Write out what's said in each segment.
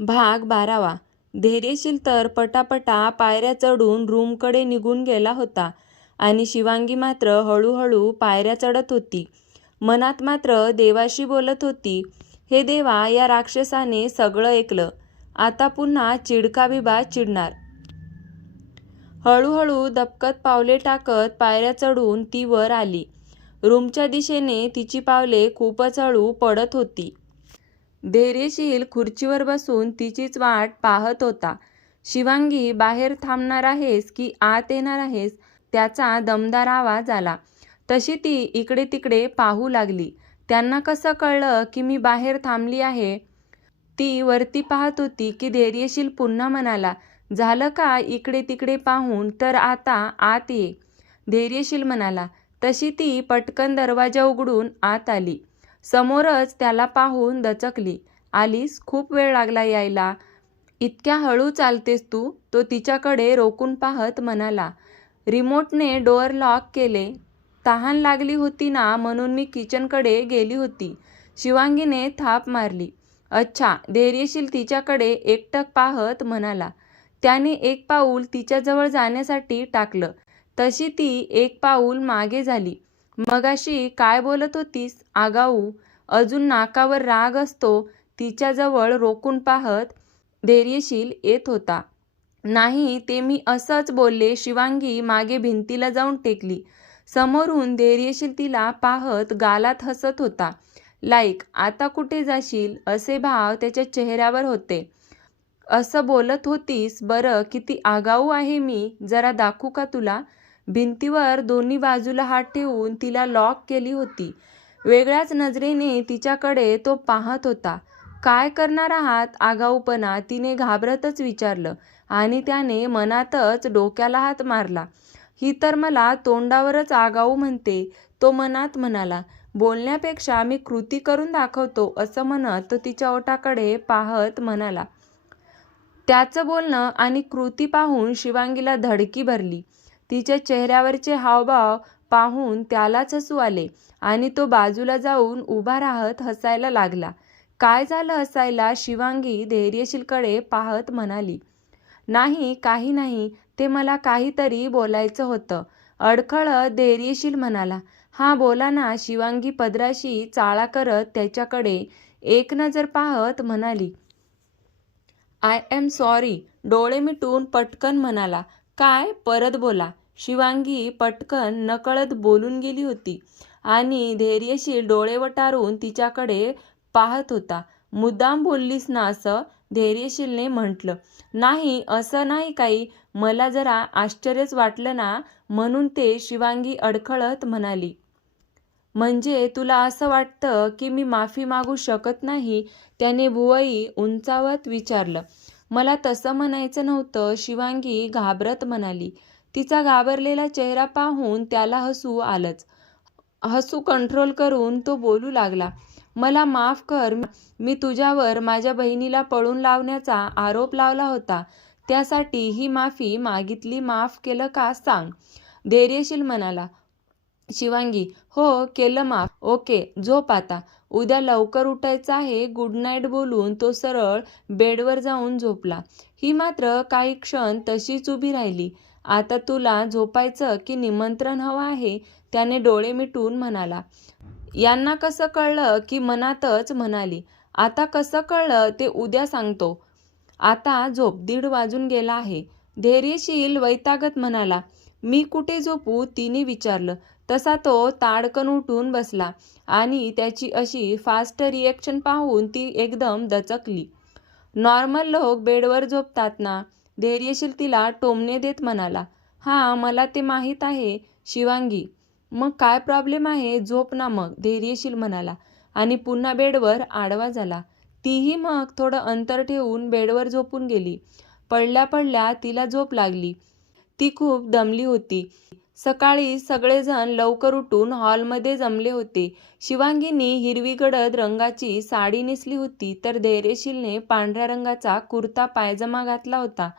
भाग बारावा. धैर्यशील तर पटापटा पायऱ्या चढून रूमकडे निघून गेला होता आणि शिवांगी मात्र हळूहळू पायऱ्या चढत होती. मनात मात्र देवाशी बोलत होती हे देवा या राक्षसाने सगळं ऐकलं. आता पुन्हा चिडकाबिबा चिडणार. हळूहळू दपकत पावले टाकत पायऱ्या चढून ती वर आली. रूमच्या दिशेने तिची पावले खूपच हळू पडत होती. धैर्यशील खुर्चीवर बसून तिचीच वाट पाहत होता. शिवांगी बाहेर थांबणार आहेस की आत येणार आहेस? त्याचा दमदार आवाज आला. तशी ती इकडे तिकडे पाहू लागली. त्यांना कसं कळलं की मी बाहेर थांबली आहे? ती वरती पाहत होती की धैर्यशील पुन्हा म्हणाला झालं का इकडे तिकडे पाहून? तर आता आत ये. धैर्यशील म्हणाला. तशी ती पटकन दरवाजा उघडून आत आली. समोरच त्याला पाहून दचकली. आलीस खूप वेळ लागला यायला. इतक्या हळू चालतेस तू? तो तिच्याकडे रोकून पाहत म्हणाला. रिमोटने डोअर लॉक केले. तहान लागली होती ना म्हणून मी किचनकडे गेली होती. शिवांगीने थाप मारली. अच्छा धैर्यशील तिच्याकडे एकटक पाहत म्हणाला. त्याने एक पाऊल तिच्याजवळ जाण्यासाठी टाकलं. तशी ती एक पाऊल मागे झाली. मगाशी काय बोलत होतीस आगाऊ? अजून नाकावर राग असतो तिच्याजवळ रोखून पाहत धैर्यशील येत होता. नाही ते मी असंच बोलले शिवांगी मागे भिंतीला जाऊन टेकली. समोरून धैर्यशील तिला पाहत गालात हसत होता. लाईक आता कुठे जाशील? असे भाव त्याच्या चेहऱ्यावर होते. असं बोलत होतीस बरं किती आगाऊ आहे मी जरा दाखवू का तुला? भिंतीवर दोन्ही बाजूला हात ठेवून तिला लॉक केली होती. वेगळ्याच नजरेने तिच्याकडे तो पाहत होता. काय करणार आहात? आगाऊपणा तिने घाबरतच विचारलं आणि त्याने मनातच डोक्याला हात मारला. ही तर मला तोंडावरच आगाऊ म्हणते तो मनात म्हणाला. बोलण्यापेक्षा मी कृती करून दाखवतो असं म्हणत तो तिच्या ओठाकडे पाहत म्हणाला. त्याचं बोलणं आणि कृती पाहून शिवांगीला धडकी भरली. तिच्या चेहऱ्यावरचे हावभाव पाहून त्यालाच हसू आले आणि तो बाजूला जाऊन उभा राहत हसायला लागला. काय झालं हसायला? शिवांगी धैर्यशीलकडे पाहत म्हणाली. नाही काही नाही. ते मला काहीतरी बोलायचं होतं. अडखळत धैर्यशील म्हणाला. हां बोला ना. शिवांगी पदराशी चाळा करत त्याच्याकडे एक नजर पाहत म्हणाली. I am sorry. डोळे मिटून पटकन म्हणाला. काय? परत बोला. शिवांगी पटकन नकळत बोलून गेली होती आणि धैर्यशील डोळे वटारून तिच्याकडे पाहत होता. मुद्दाम बोललीस ना असं? धैर्यशीलने म्हटलं. नाही असं नाही काही. मला जरा आश्चर्यच वाटलं ना म्हणून ते शिवांगी अडखळत म्हणाली. म्हणजे तुला असं वाटतं की मी माफी मागू शकत नाही? त्याने भुवई उंचावत विचारलं. मला तसं म्हणायचं नव्हतं. शिवांगी घाबरत म्हणाली. तिचा घाबरलेला चेहरा पाहून त्याला हसू आलंच. हसू कंट्रोल करून तो बोलू लागला. मला माफ कर. मी तुझ्यावर माझ्या बहिणीला पळून लावण्याचा आरोप लावला होता. त्यासाठी ही माफी मागितली. माफ केलं का? सांग. धैर्यशील म्हणाला. शिवांगी हो केलं माफ. ओके झोप आता. उद्या लवकर उठायचं आहे गुड नाईट बोलून तो सरळ बेडवर जाऊन झोपला. ही मात्र काही क्षण तशीच उभी राहिली. आता तुला झोपायचं की निमंत्रण हवं आहे त्याने डोळे मिटून म्हणाला. यांना कसं कळलं की मनातच म्हणाली. आता कसं कळलं ते उद्या सांगतो. आता झोप दीड वाजून गेला आहे. धैर्यशील वैतागत म्हणाला. मी कुठे झोपू? तिने विचारलं. तसा तो ताडकन उठून बसला आणि त्याची अशी फास्ट रिएक्शन पाहून ती एकदम दचकली. नॉर्मल लोक बेडवर झोपतात ना धैर्यशील तिला टोमणे देत म्हणाला हां मला ते माहीत आहे शिवांगी. मग काय प्रॉब्लेम आहे? झोप ना मग धैर्यशील म्हणाला आणि पुन्हा बेडवर आडवा झाला. तीही मग थोडं अंतर ठेवून बेडवर झोपून गेली. पडल्या पडल्या तिला झोप लागली. ती खूप दमली होती. सकाळी सगळेजण लवकर उठून हॉलमध्ये जमले होते. शिवांगीनी हिरवी गडद रंगाची साडी नेसली होती तर धैर्यशीलने पांढऱ्या रंगाचा कुर्ता पायजमा घातला होता.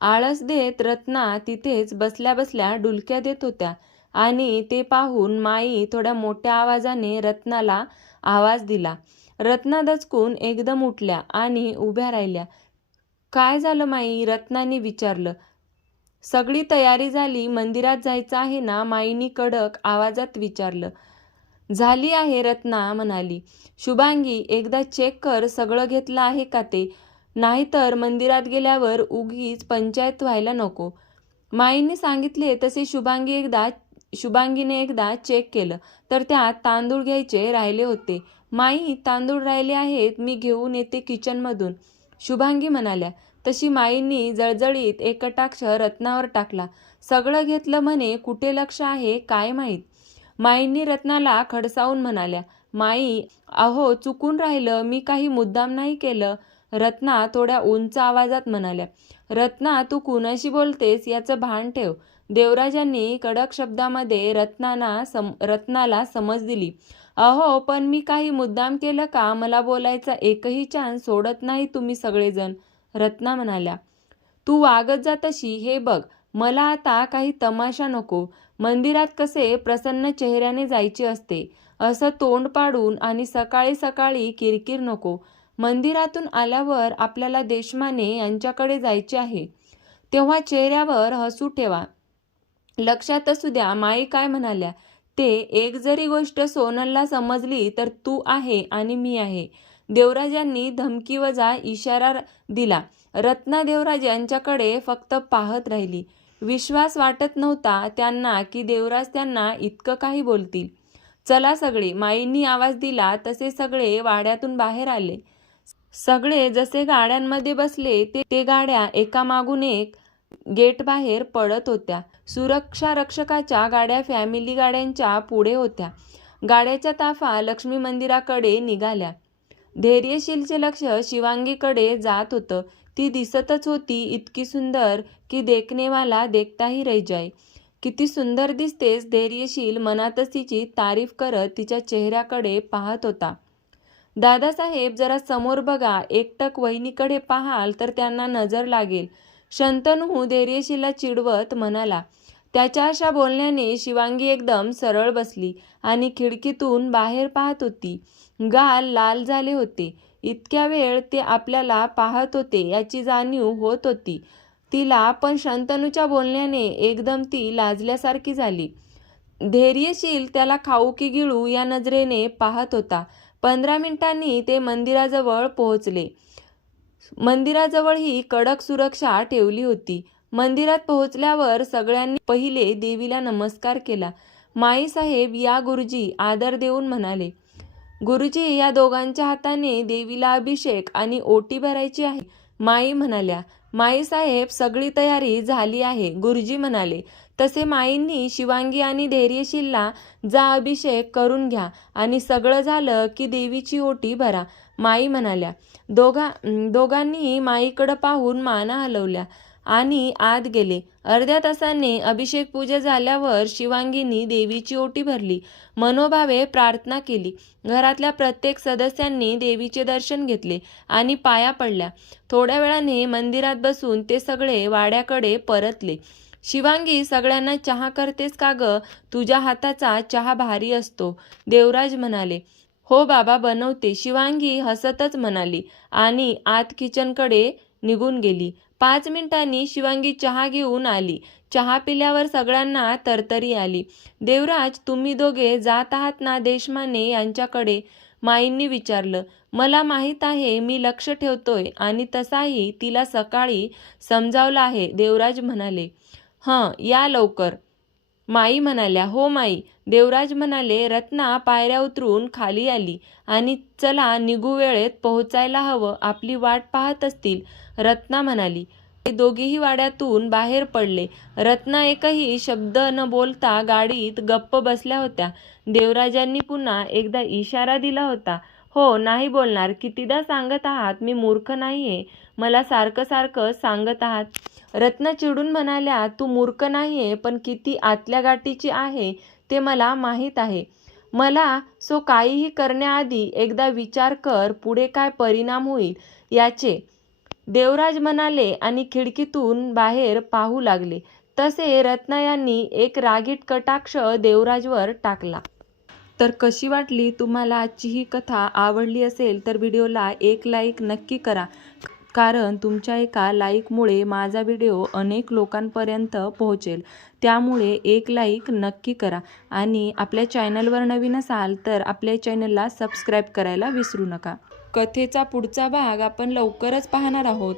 आळस देत रत्ना तिथेच बसल्या बसल्या डुलक्या देत होत्या आणि ते पाहून माई थोड्या मोठ्या आवाजाने रत्नाला आवाज दिला. रत्ना दचकून एकदम उठल्या आणि उभ्या राहिल्या. काय झालं माई? रत्नाने विचारलं. सगळी तयारी झाली मंदिरात जायचं आहे ना माईनी कडक आवाजात विचारलं. झाली आहे रत्ना म्हणाली. शुभांगी एकदा चेक कर सगळं घेतलं आहे का ते? नाहीतर मंदिरात गेल्यावर उगीच पंचायत व्हायला नको. माईने सांगितले तसे शुभांगी एकदा शुभांगीने एकदा चेक केलं. तर त्यात तांदूळ घ्यायचे राहिले होते. माई तांदूळ राहिले आहेत मी घेऊन येते किचनमधून शुभांगी म्हणाल्या. तशी माईंनी जळजळीत एक कटाक्ष रत्नावर टाकला. सगळं घेतलं म्हणे कुठे लक्ष आहे काय माहीत? माईंनी रत्नाला खडसावून म्हणाल्या माई अहो चुकून राहिलं मी काही मुद्दाम नाही केलं. रत्ना थोड्या उंच आवाजात म्हणाल्या रत्ना तू कुणाशी बोलतेस याचं भान ठेव. देवराजांनी कडक शब्दामध्ये रत्नाना सम रत्नाला समज दिली. अहो पण मी काही मुद्दाम केलं का? मला बोलायचा एकही चान्स सोडत नाही तुम्ही सगळेजण. रत्ना म्हणाल्या तू वागत जा तशी. हे बघ मला आता काही तमाशा नको. मंदिरात कसे प्रसन्न चेहऱ्याने जायचे असते. असं तोंड पाडून आणि सकाळी सकाळी किरकिर नको. मंदिरातून आल्यावर आपल्याला देशमाने यांच्याकडे जायचे आहे. तेव्हा चेहऱ्यावर हसू ठेवा. लक्षात असू द्या माई काय म्हणाल्या. ते एक जरी गोष्ट सोनलला समजली तर तू आहे आणि मी आहे. देवराजांनी धमकी वजा इशारा दिला. रत्ना देवराज यांच्याकडे फक्त पाहत राहिली. विश्वास वाटत नव्हता त्यांना की देवराज त्यांना इतकं काही बोलतील. चला सगळे माईंनी आवाज दिला तसे सगळे वाड्यातून बाहेर आले. सगळे जसे गाड्यांमध्ये बसले ते ते गाड्या एकामागून एक गेट बाहेर पडत होत्या. सुरक्षा रक्षकाच्या गाड्या फॅमिली गाड्यांच्या पुढे होत्या. गाड्याच्या ताफा लक्ष्मी मंदिराकडे निघाल्या. धैर्यशीलचे लक्ष शिवांगीकडे जात होतं. ती दिसतच होती इतकी सुंदर की देखणेवाला देखताही रह जाय किती सुंदर दिसतेस धैर्यशील मनातच तिची तारीफ करत तिच्या चेहऱ्याकडे पाहत होता. दादासाहेब जरा समोर बघा एकटक वहिनीकडे पाहाल तर त्यांना नजर लागेल. शंतनू धैर्यशीला चिडवत म्हणाला त्याच्या अशा बोलण्याने शिवांगी एकदम सरळ बसली आणि खिडकीतून बाहेर पाहत होती. गाल लाल झाले होते. इतक्या वेळ ते आपल्याला पाहत होते याची जाणीव होत होती. तिला पण शंतनूच्या बोलण्याने एकदम ती लाजल्यासारखी झाली. धैर्यशील त्याला खाऊ की गिळू या नजरेने पाहत होता. पंधरा मिनिटांनी ते मंदिराजवळ पोहोचले. मंदिराजवळ ही कडक सुरक्षा ठेवली होती. मंदिरात पोहोचल्यावर सगळ्यांनी पहिले देवीला नमस्कार केला. माई साहेब या गुरुजी आदर देऊन म्हणाले गुरुजी या दोघांच्या हाताने देवीला अभिषेक आणि ओटी भरायची आहे. माई म्हणाल्या माई साहेब सगळी तयारी झाली आहे. गुरुजी म्हणाले तसे माईंनी शिवांगी आणि धैर्यशीलला जा अभिषेक करून घ्या आणि सगळं झालं की देवीची ओटी भरा. माई म्हणाल्या दोघा दोघांनी माईकडं पाहून माना हलवल्या. आणि आत गेले. अर्ध्या तासाने अभिषेक पूजा झाल्यावर शिवांगीनी देवीची ओटी भरली. मनोभावे प्रार्थना केली. घरातल्या प्रत्येक सदस्यांनी देवीचे दर्शन घेतले आणि पाया पडल्या. थोड्या वेळाने मंदिरात बसून ते सगळे वाड्याकडे परतले. शिवांगी सगळ्यांना चहा करतेस का ग? तुझ्या हाताचा चहा भारी असतो. देवराज म्हणाले. हो बाबा बनवते. शिवांगी हसतच म्हणाली आणि आत किचनकडे निघून गेली. पाच मिनिटांनी शिवांगी चहा घेऊन आली. चहा पिल्यावर सगळ्यांना तरतरी आली. देवराज तुम्ही दोघे जात आहात ना देशमाने यांच्याकडे? माईंनी विचारलं. मला माहीत आहे मी लक्ष ठेवतोय आणि तसाही तिला सकाळी समजावलं आहे देवराज म्हणाले. हं या लवकर. माई म्हणाल्या हो माई. देवराज म्हणाले रत्ना पायऱ्या उतरून खाली आली आणि चला निघू वेळेत पोहोचायला हवं आपली वाट पाहत असतील. रत्ना म्हणाली. ते दोघेही वाड्यातून बाहेर पडले. रत्ना एकही शब्द न बोलता गाडीत गप्प बसल्या होत्या. देवराजांनी पुन्हा एकदा इशारा दिला होता. हो नाही बोलणार. कितीदा सांगत आहात मी मूर्ख नाहीये. मला सारखं सारखं सांगत आहात. रत्न चिडून म्हणाल्या तू मूर्ख नाही आहे पण किती आतल्या गाठीची आहे ते मला माहीत आहे. मला सो काहीही करण्याआधी एकदा विचार कर पुढे काय परिणाम होईल याचे. देवराज म्हणाले आणि खिडकीतून बाहेर पाहू लागले. तसे रत्ना यांनी एक रागीट कटाक्ष देवराजवर टाकला. तर कशी वाटली? तुम्हाला आजची ही कथा आवडली असेल तर व्हिडिओला एक लाईक नक्की करा. कारण तुमच्या एका लाईकमुळे माझा व्हिडिओ अनेक लोकांपर्यंत पोहोचेल. त्यामुळे एक लाईक नक्की करा. आणि आपल्या चॅनलवर नवीन असाल तर आपल्या चॅनलला सबस्क्राईब करायला विसरू नका. कथेचा पुढचा भाग आपण लवकरच पाहणार आहोत.